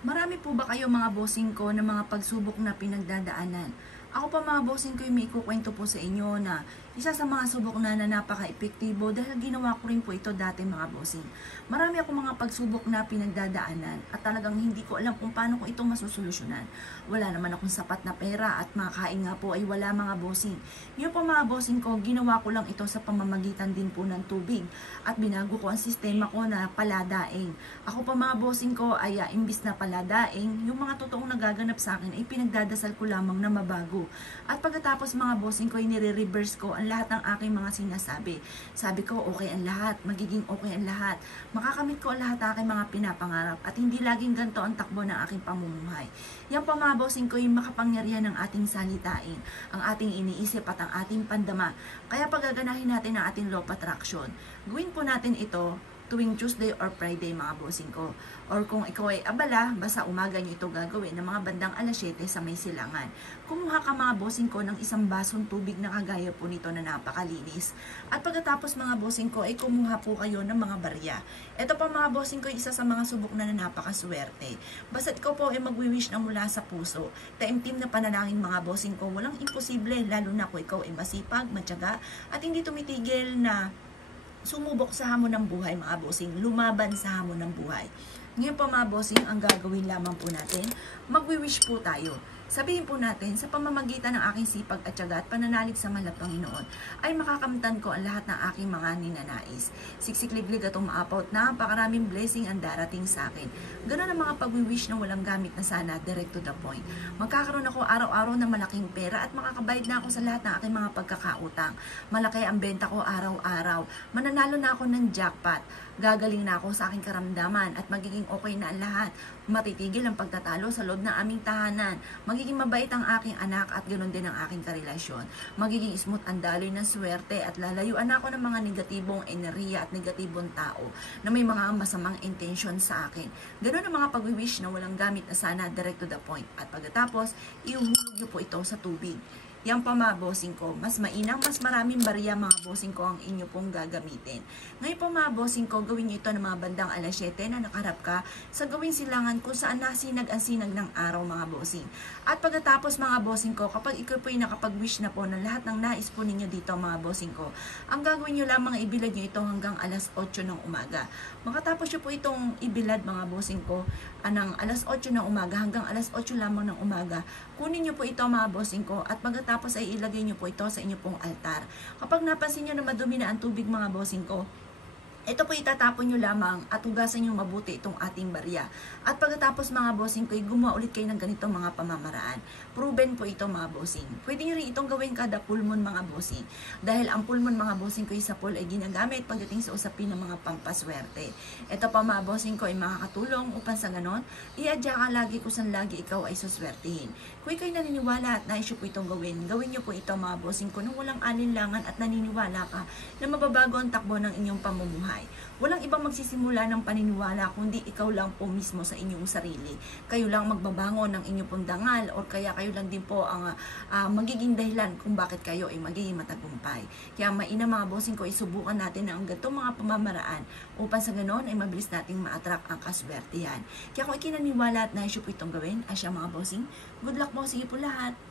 Marami po ba kayo mga bossing ko na mga pagsubok na pinagdadaanan? Ako pa mga bossing ko yung may ikukwento po sa inyo na isa sa mga subok na napaka-epektibo dahil ginawa ko rin po ito dati mga bossing. Marami ako mga pagsubok na pinagdadaanan at talagang hindi ko alam kung paano ko ito masusolusyonan. Wala naman akong sapat na pera at makakain nga po ay wala mga bossing. Yun po mga bossing ko, ginawa ko lang ito sa pamamagitan din po ng tubig at binago ko ang sistema ko na paladaing. Ako pa mga bossing ko ay imbis na paladaing, yung mga totoong nagaganap sa akin ay pinagdadasal ko lamang na mabago. At pagkatapos mga bossing ko, nire-reverse ko ang lahat ng aking mga sinasabi. Sabi ko, okay ang lahat, magiging okay ang lahat. Makakamit ko ang lahat ng aking mga pinapangarap at hindi laging ganito ang takbo ng aking pamumuhay. Yan pa mga bossing ko, yung makapangyarihan ng ating salitain, ang ating iniisip at ang ating pandama. Kaya pagaganahin natin ang ating law of attraction. Gawin po natin ito tuwing Tuesday or Friday mga bossing ko. Or kung ikaw ay abala, basta umaga nyo ito gagawin ng mga bandang alas 7 sa may silangan. Kumuha ka mga bossing ko ng isang basong tubig na kagaya po nito na napakalinis. At pagkatapos mga bossing ko ay kumuha po kayo ng mga barya. Ito pa mga bossing ko isa sa mga subok na napakaswerte. Basta ikaw po ay magwi-wish na mula sa puso. Taimtim na panalangin mga bossing ko, walang imposible lalo na kung ikaw ay masipag, matyaga at hindi tumitigil na sumubok sa hamon ng buhay mga bossing, lumaban sa hamon ng buhay. Ngayon po mga bossing, ang gagawin lamang po natin, magwi-wish po tayo. Sabihin po natin, sa pamamagitan ng aking sipag at tiyaga at pananalig sa mahal na Panginoon, ay makakamtan ko ang lahat ng aking mga ninanais. Siksikliglig at umaapaw na napakaraming blessing ang darating sa akin. Ganun ang mga pag-wish na walang gamit na sana, direct to the point. Magkakaroon ako araw-araw ng malaking pera at makakabayad na ako sa lahat ng aking mga pagkakautang. Malaki ang benta ko araw-araw. Mananalo na ako ng jackpot. Gagaling na ako sa aking karamdaman at magiging okay na ang lahat. Matitigil ang pagtatalo sa loob ng aming tahanan. Magiging mabait ang aking anak at ganoon din ang aking karelasyon. Magiging smooth ang daloy ng swerte at lalayuan ako ng mga negatibong enerhiya at negatibong tao na may mga masamang intention sa akin. Ganoon ang mga pag-wish na walang gamit na sana, direct to the point. At pagkatapos, ihuhulog niyo po ito sa tubig. Yan pa mga bossing ko, mas mainam, mas maraming barya mga bossing ko ang inyo pong gagamitin. Ngayon po mga bossing ko, gawin nyo ito ng mga bandang alas 7 na nakarap ka sa gawing silangan kung saan nasinag ang sinag ng araw mga bossing. At pagkatapos mga bossing ko, kapag ikaw po ay nakapag-wish na po ng lahat ng nais po ninyo dito mga bossing ko, ang gagawin nyo lamang ibilad nyo ito hanggang alas 8 ng umaga. Makatapos nyo po itong ibilad mga bossing ko, ng alas 8 ng umaga hanggang alas 8 lamang ng umaga, kunin nyo po ito mga bossing ko at pagkatapos ay ilagay nyo po ito sa inyo pong altar. Kapag napansin nyo na madumi na ang tubig mga bossing ko, ito po itatapon nyo lamang at hugasan nyo mabuti itong ating barya. At pagkatapos mga bossing ko, gumawa ulit kayo ng ganitong mga pamamaraan. Proven po ito mga bossing. Pwede nyo rin itong gawin kada full moon mga bossing. Dahil ang full moon mga bossing ko sa pool ay ginagamit pagdating sa usapin ng mga pampaswerte. Ito pa mga bossing ko ay makakatulong upang sa ganon, iadya ka lagi kung saan lagi ikaw ay suswertihin. Kung ikaw'y naniniwala at nais po itong gawin nyo po ito mga bossing ko nang walang alinlangan at naniniwala ka na mababago ang takbo ng inyong pamumuhay. Walang ibang magsisimula ng paniniwala kundi ikaw lang po mismo sa inyong sarili. Kayo lang magbabangon ng inyong pong dangal or kaya kayo lang din po ang magiging dahilan kung bakit kayo ay magiging matagumpay. Kaya mainam mga bossing ko, isubukan natin ang ganitong mga pamamaraan upang sa ganon ay mabilis nating ma-attract ang kaswertihan. Kaya kung ikinaniwala at nais po itong gawin, asya mga bossing, good luck po, sige po lahat!